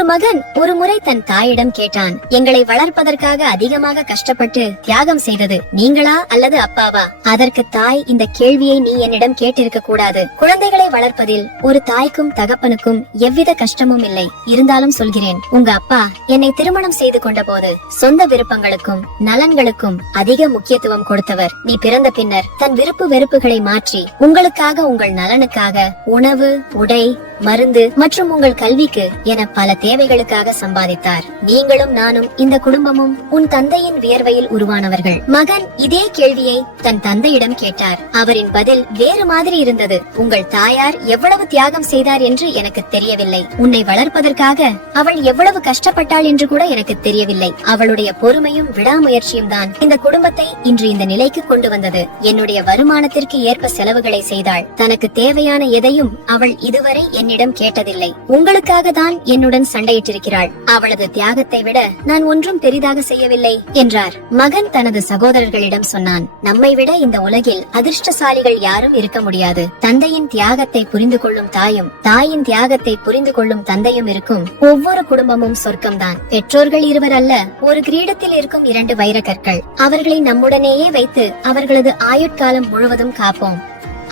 ஒரு மகன் ஒரு முறை தன் தாயிடம் கேட்டான், எங்களை வளர்ப்பதற்காக அதிகமாக கஷ்டப்பட்டு தியாகம் செய்தது நீங்களா அல்லது அப்பாவா? அதற்கு தாய், இந்த கேள்வியை நீ என்னிடம் கேட்டிருக்க கூடாது. குழந்தைகளை வளர்ப்பதில் ஒரு தாய்க்கும் தகப்பனுக்கும் எவ்வித கஷ்டமும் இல்லை. இருந்தாலும் சொல்கிறேன், உங்க அப்பா என்னை திருமணம் செய்து கொண்ட போது சொந்த விருப்பங்களுக்கும் நலன்களுக்கும் அதிக முக்கியத்துவம் கொடுத்தவர். நீ பிறந்த பின்னர் தன் விருப்பு வெறுப்புகளை மாற்றி உங்களுக்காக, உங்கள் நலனுக்காக உணவு, உடை, மருந்து மற்றும் உங்கள் கல்விக்கு என பல தேவைகளுக்காக சம்பாதித்தார். நீங்களும் நானும் இந்த குடும்பமும் உன் தந்தையின் வியர்வையில் உருவானவர்கள். மகன் இதே கேள்வியை தன் தந்தையிடம் கேட்டார். அவரின் பதில் வேறு மாதிரி இருந்தது. உங்கள் தாயார் எவ்வளவு தியாகம் செய்தார் என்று எனக்கு தெரியவில்லை. உன்னை வளர்ப்பதற்காக அவள் எவ்வளவு கஷ்டப்பட்டாள் என்று கூட எனக்கு தெரியவில்லை. அவளுடைய பொறுமையும் விடாமுயற்சியும் தான் இந்த குடும்பத்தை இன்று இந்த நிலைக்கு கொண்டு வந்தது. என்னுடைய வருமானத்திற்கு ஏற்ப செலவுகளை செய்தாள். தனக்கு தேவையான எதையும் அவள் இதுவரை என்னிடம் கேட்டதில்லை. உங்களுக்காக தான் என்னுடன் சண்டையிட்டிருக்கிறாள். அவளது தியாகத்தை விட நான் ஒன்றும் பெரிதாக செய்யவில்லை என்றார். மகன் தனது சகோதரர்களிடம் சொன்னான், நம்மை விட இந்த உலகில் அதிர்ஷ்டசாலிகள் யாரும் இருக்க முடியாது. தந்தையின் தியாகத்தை புரிந்து கொள்ளும் தாயும், தாயின் தியாகத்தை புரிந்து கொள்ளும் தந்தையும் இருக்கும் ஒவ்வொரு குடும்பமும் சொர்க்கம்தான். பெற்றோர்கள் இருவர் அல்ல, ஒரு கிரீடத்தில் இருக்கும் 2 வைரக்கற்கள். அவர்களை நம்முடனேயே வைத்து அவர்களது ஆயுட்காலம் முழுவதும் காப்போம்.